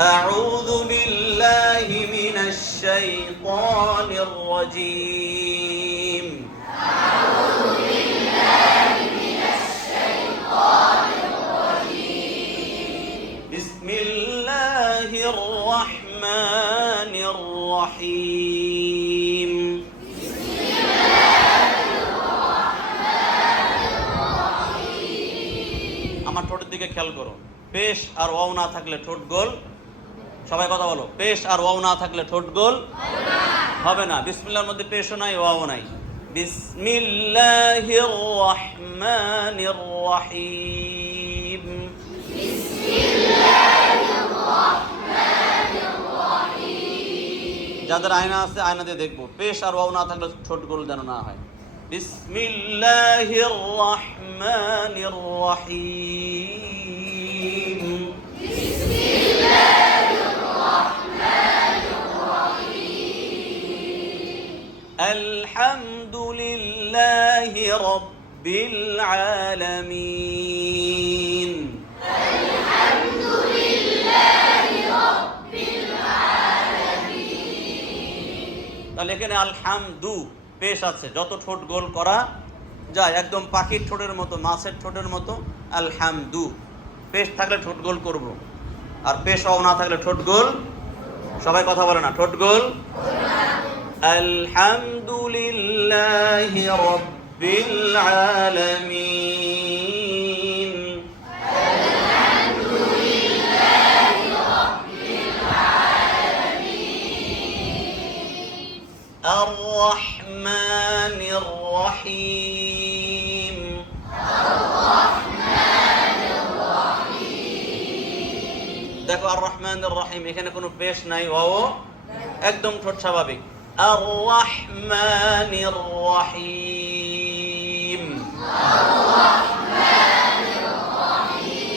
أعوذ بالله من الشيطان الرجيم بسم الله الرحمن الرحيم আমার ঠোঁটের দিকে খেয়াল করো পেশ আর ওয়াও না থাকলে ঠোঁট গোল সবাই কথা বলো। পেশ আর ওয়াও না থাকলে ঠোঁট গোল? হবে না। বিসমিল্লাহর মধ্যে পেশও নাই, ওয়াও নাই। বিসমিল্লাহির রহমানির রহিম। যাদের আয়না আছে আয়না দিয়ে দেখব। পেশ আর ওয়াও না থাকলে ঠোঁট গোল যেন না হয়। বিসমিল্লাহির রহমানির রহিম। আলহামদুলিল্লাহ রব্বিল আলামিন। তাহলে এখানে আলহামদু পেশ আছে। যত ঠোঁট গোল করা যায়, একদম পাখির ঠোঁটের মতো, মাছের ঠোঁটের মতো, আলহামদু। পেশ থাকলে ঠোঁট গোল করব। আর পেশ না থাকলে ঠোঁট গোল, সবাই কথা বলে না, ঠোঁট গোল। আলহামদুলিল্লাহ রব্বিল আলামিন الرحمن الرحيم দেখো আর রহমান রহিম এখানে কোনো পেশ নাই ও একদম ঠোঁট স্বাভাবিক الرحمن الرحيم. الرحمن الرحيم.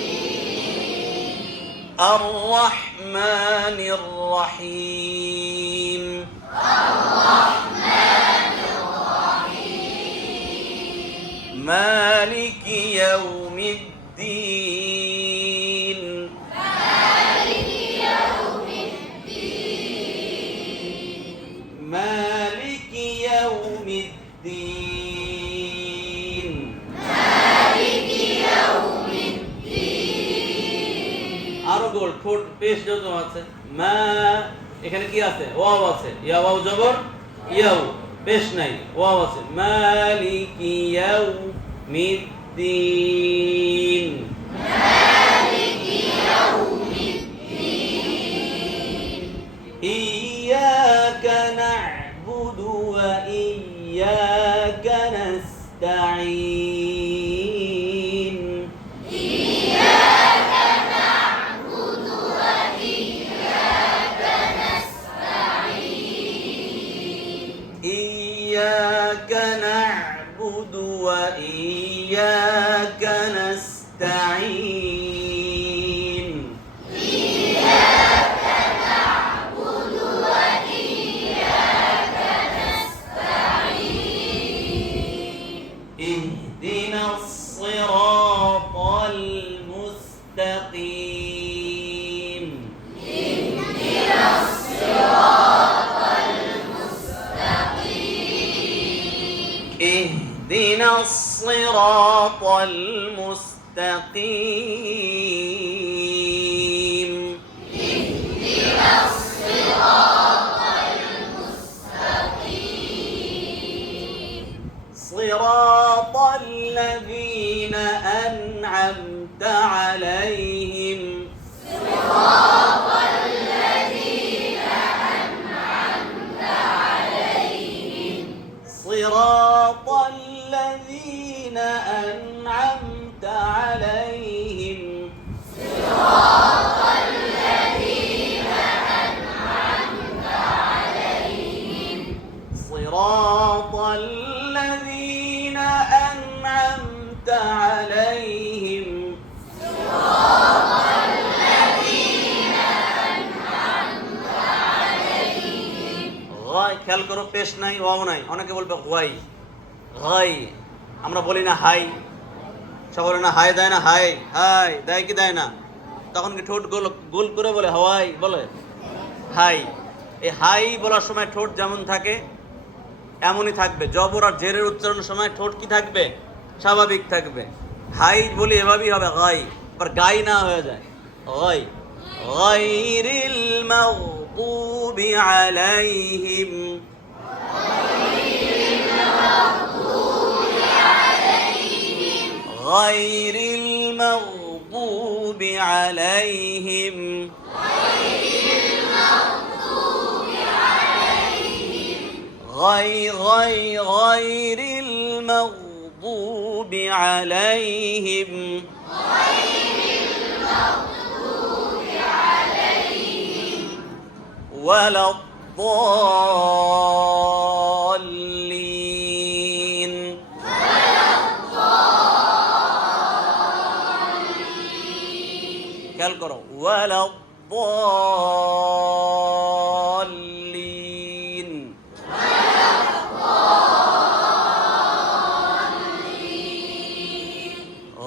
الرحمن الرحيم الرحمن الرحيم مالك يوم ঠোঁট, পেশ যত আছে, মা, এখানে কি আছে? ওয়াও আছে। ইয়াও জবর? ইয়াও, পেশ নাই। ওয়াও আছে। মালিকি ইয়াউমিদ্দিন। মালিকি ইয়াউমিদ্দিন। نعبد وإياك نستعين الصراط المستقيم. أنعمت عليهم গায় খেয়াল করো পেশ নাই ওয়াও নাই অনেকে বলবে গাই গাই আমরা বলি না হাই সব বলে না হাই দেয় না হাই হাই দেয় কি দেয় না তখন কি ঠোঁট গোল গোল করে বলে হাওয়াই বলে হাই এই হাই বলার সময় ঠোঁট যেমন থাকে এমনই থাকবে জবর আর জেরের উচ্চারণের সময় ঠোঁট কি থাকবে স্বাভাবিক থাকবে হাই বলি এভাবেই হবে গাই আবার গাই না হয়ে যায় গাই গাইরিল মাগদুবি আলাইহিম غير المغضوب عليهم غير غير المغضوب عليهم غير المغضوب عليهم ولا الضالين ولا الضالين كالقرآن ولا الضالين